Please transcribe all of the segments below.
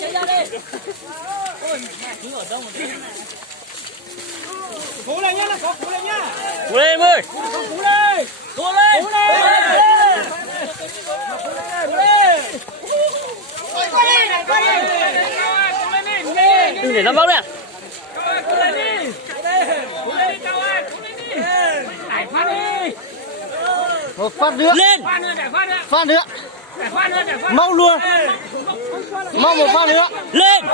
Chạy ra đi. Ôi, mẹ ở đâu mà đi. Cố lên nhá, cố lên nhá. Cố lên em ơi. Cố lên. Cố lên. Cố lên. Đừng để nó bốc nè. Cố lên đi. Cố lên đi Cao ơi. Cố lên đi. Đẩy phát đi. Một phát nữa. Lên. Phát nữa, đẩy phát nữa. Phát nữa. Đẩy phát nữa, đẩy phát. Mau luôn. Mau một phát nữa. Lên.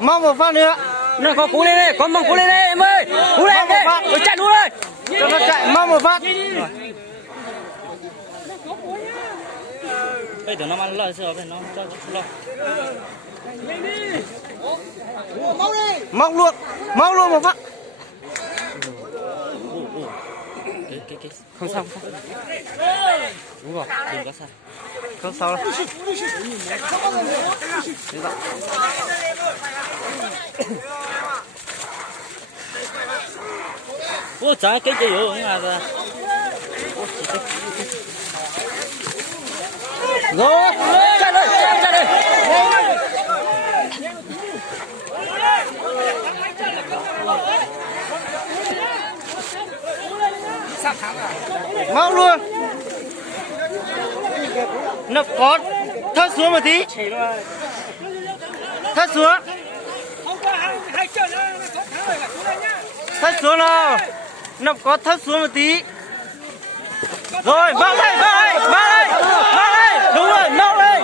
Mau một phát nữa. Nó có cú lên đây, có mong cú lên đây em ơi. Cú lên đây. Rồi chạy luôn đây. Cho nó chạy, mau một phát. Bây giờ nó ăn lo sữa bên nó cho lo. Mau luôn một phát. Cái. Không sao, không sao. Đúng rồi, đừng có sao. Không sao đâu. Ủa trái cái gì vậy mà ra. Rồi, chạy đây, chạy đây. mau luôn. Nó có thắt xuống một tí. Thắt xuống. Không có hai chân nữa, có thắng rồi, cố lên nhá. Thắt xuống nào. Nó có thắt xuống một tí. Rồi, mang đây, mang đây, mang đây, mang đây. Đúng rồi, mang đây.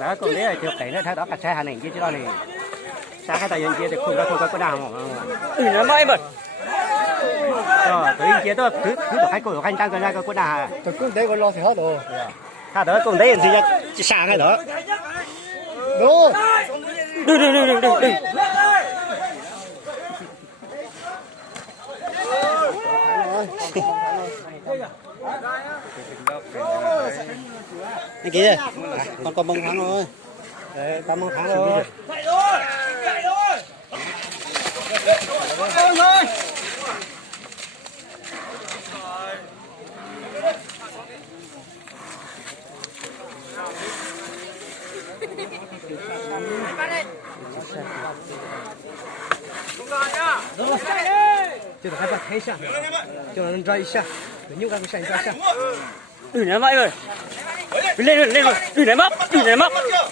Đó còn đấy là chưa kể nữa, theo đó cả xe hàng này kia chứ đó này xa cái tài kia thì không có nào mà Nó mãi mà. tự nhiên kia tôi cứ hai cổ khanh tăng ra có nào Tôi cứ đấy có lo thì hết rồi. thà đó còn đấy thì chỉ xa cái đó Đúng. Đừng. cái kia còn mông thắng rồi đấy còn mông thắng rồi Chạy thôi. Rồi.就害怕太下就能抓一下扭个闪一下 Đừng ném mãi rồi. Lên rồi. Đừng ném móc.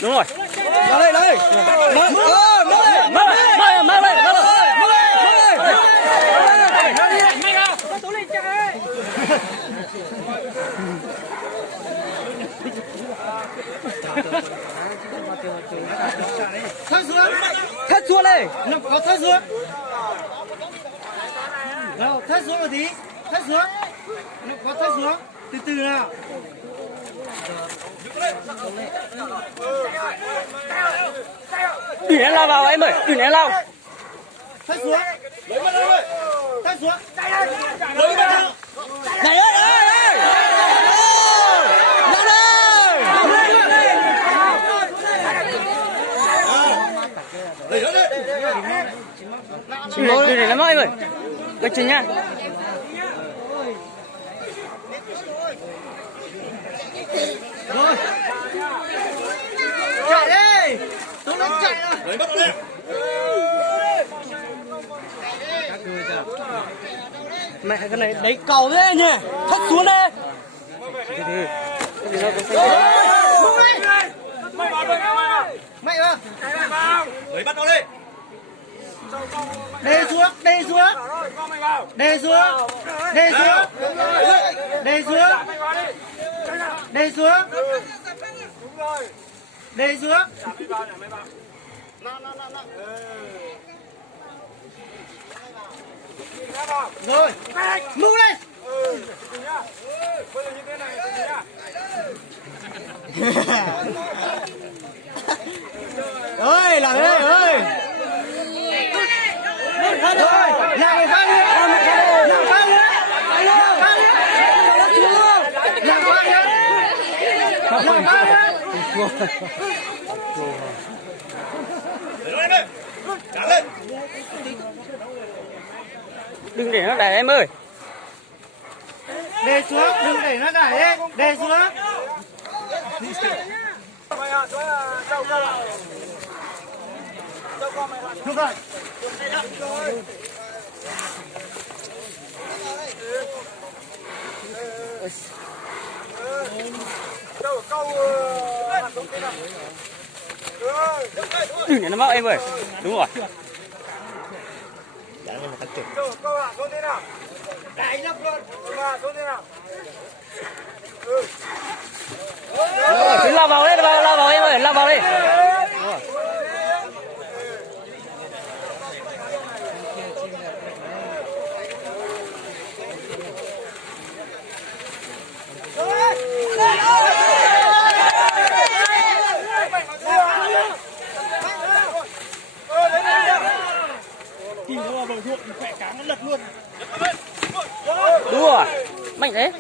Đúng rồi. Đây. Mang lên. Thắt xuống đây. Nó có thắt xuống. Nào, thắt xuống một tí. Thắt xuống. Nó có thắt xuống. Từ từ nào. Đừng ném lao vào em ơi. Đừng ném lao. Thắt xuống. Lấy mất ơi. Thắt xuống. Lấy mất. Này ơi. Đừng ném mãi em ơi. Cái chân nha. Rồi. Chạy đi. Tôi nó chạy rồi. Lấy mất đi. Mẹ cái này đấy cầu thế nhỉ. Thắt xuống đây. Mày ơi. Lấy bắt nó đi. Đê xuống. Đê xuống. Đê xuống. Đê xuống. Rồi, move lên. Ơi, làm ơi, ơi. Rồi, làm một phát nữa. Làm phát nữa. Làm phát nữa. Làm phát nữa. Làm phát nữa. Đừng để nó đẩy em ơi. Đè xuống, đừng để nó đẩy đấy. Đè xuống. Chụp rồi. Đừng để nó móc em ơi. Đúng rồi. Cứ lao vào đấy, lao vào em ơi, lao vào đi. Đúng rồi, mạnh thế.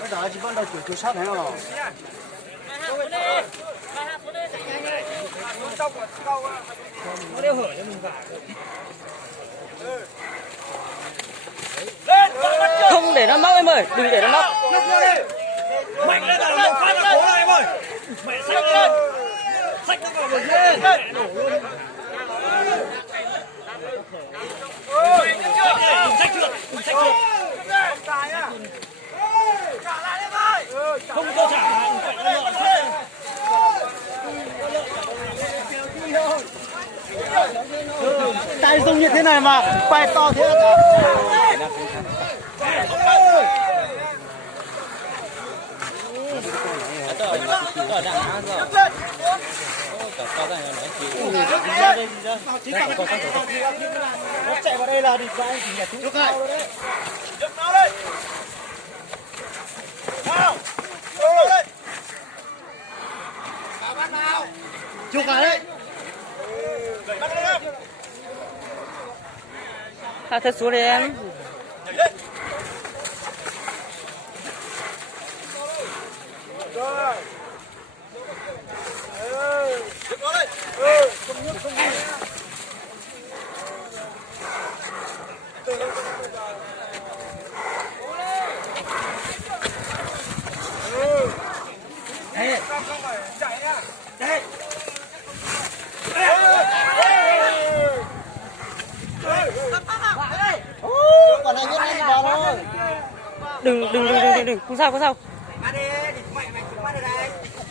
Bây giờ chỉ bắt đầu chủ sát thế nào? Không để nó móc em ơi, đừng để nó móc. Mạnh lên là một phát là cố rồi em ơi. Mẹ xách lên. Xách nó vào một lên. Đổ luôn. Xách trượt, xách trượt. Không có trả, phải nó lợn xách. Tay dùng như thế này mà quay to thế là chạy vào đây là đi ra anh chỉ nhặt chúng lại. Chụp cả đấy. Hạ thật xuống đi em. Còn anh nhất anh vào thôi. Đừng, không sao, không sao.